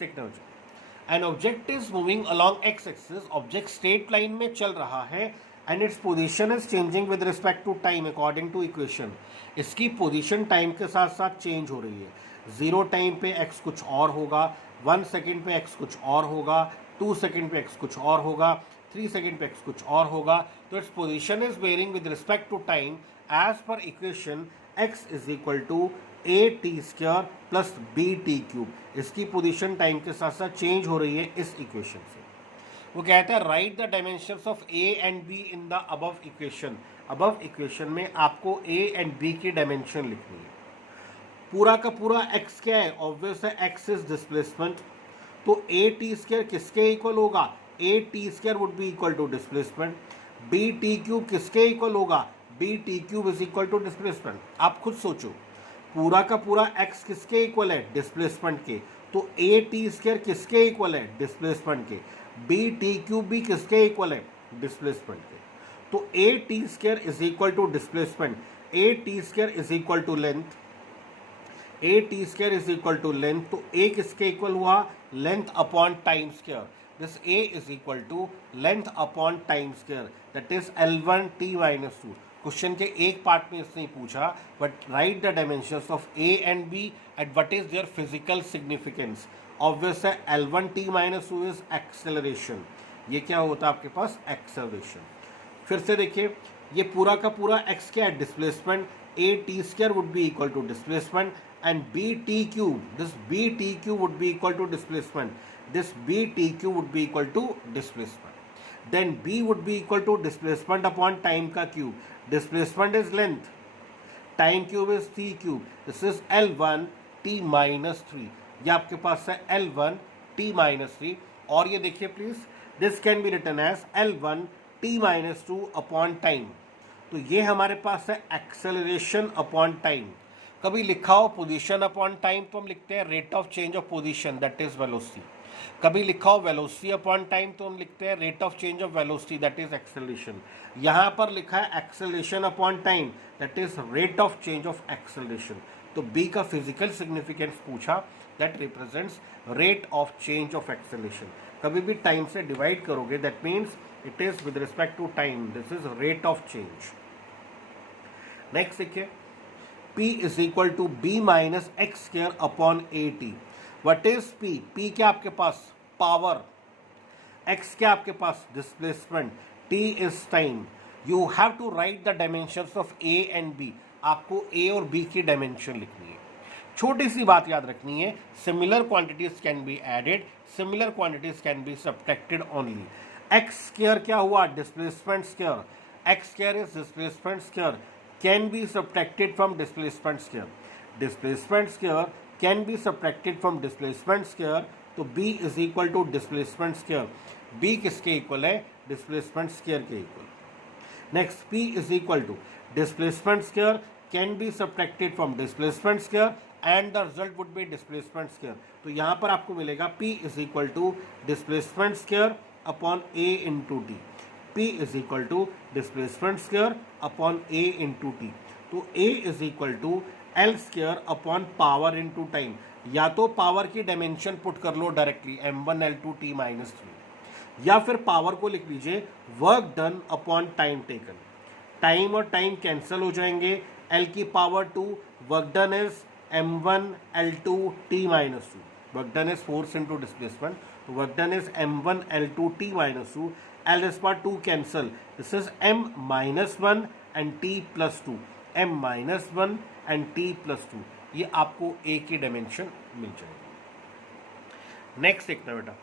Next देखना बच्चों, an object is moving along x axis, object straight line में चल रहा है and its position is changing with respect to time according to equation. इसकी position time के साथ साथ चेंज हो रही है। 0 टाइम पे एक्स कुछ और होगा, 1 सेकेंड पे एक्स कुछ और होगा, 2 सेकेंड पे एक्स कुछ और होगा, 3 सेकेंड पे एक्स कुछ और होगा। तो its position is varying with respect to time as per equation x is equal to a t square plus b t cube. इसकी पोजीशन टाइम के साथ साथ चेंज हो रही है इस इक्वेशन से। वो कहता है right the dimensions of a and be in the above equation. Above equation में आपको ए एंड बी की डायमेंशन लिखनी है। पूरा का पूरा x क्या है, ऑब्वियस है x इज डिस्प्लेसमेंट। तो ए टी स्क्वायर किसके इक्वल होगा, a t square would be equal to displacement. B t cube किसके इक्वल होगा, b t cube is equal to displacement. आप खुद सोचो, पूरा का पूरा x किसके इक्वल है, डिस्प्लेसमेंट के। तो ए टी स्क्वायर किसके इक्वल है, डिस्प्लेसमेंट के। बी टी क्यूब भी किसके इक्वल है, डिस्प्लेसमेंट के। तो a t square is equal to displacement, a t square is equal to length, a t square is equal to length. तो a किसके इक्वल हुआ, length upon time square. This a is equal to length upon time square, that is L1 t minus 2। Question के एक part में इसने पूछा, but write the dimensions of a and b at what is their physical significance. Obvious है L1 t minus 2 is acceleration. ये क्या होता है आपके पास, एक्सेलरेशन। फिर से देखिए, ये पूरा का पूरा x क्या है, displacement. A t square would be equal to displacement and bt cube, this bt cube would be equal to displacement, this bt cube would be equal to displacement, then b would be equal to displacement upon time का cube, displacement is length, time cube is t cube, this is L1 t minus 3। ये आपके पास है L1 t minus 3। और ये देखिए please, this can be written as L1 t minus 2 upon time। तो ये हमारे पास है एक्सेलरेशन अपॉन टाइम। कभी लिखा हो पोजीशन अपॉन टाइम तो हम लिखते हैं rate of change of position, that is velocity. कभी लिखा हो वेलोसिटी अपॉन टाइम तो हम लिखते हैं rate of change of velocity, that is acceleration. यहाँ पर लिखा है acceleration upon time, that is rate of change of acceleration. तो बी का फिजिकल सिग्निफिकेंस पूछा, that represents rate of change of acceleration. कभी भी टाइम से डिवाइड करोगे, that means it is with respect to time, this is rate of change. Next देखिए, P is equal to b minus x square upon A T. What is P? P क्या आपके पास, power. X क्या आपके पास, displacement. T is time. You have to write the dimensions of A and B। आपको A और B की dimension लिखनी है। छोटी सी बात याद रखनी है, similar quantities can be added, similar quantities can be subtracted only. X square क्या हुआ, displacement square. X square is displacement square, can be subtracted from displacement square, displacement square can be subtracted from displacement square। तो b is equal to displacement square, b किसके equal है, displacement square के equal. Next p is equal to displacement square can be subtracted from displacement square and the result would be displacement square। तो यहाँ पर आपको मिलेगा p is equal to displacement square upon a into t। P is equal to displacement square upon A into t. तो A is equal to L square upon power into time. या तो power की dimension put कर लो directly, M1 L2 T minus 3, या फिर power को लिख लीजिए work done upon time taken. Time और टाइम कैंसिल हो जाएंगे, L की power 2, work done is M1 L2 T minus 2, work done is force into displacement, work done is M1 L2 T minus 2। L is part 2 cancel, this is M minus 1 and T plus 2, M minus 1 and T plus 2। ये आपको A की dimension मिल जाएगी। Next देखना बेटा,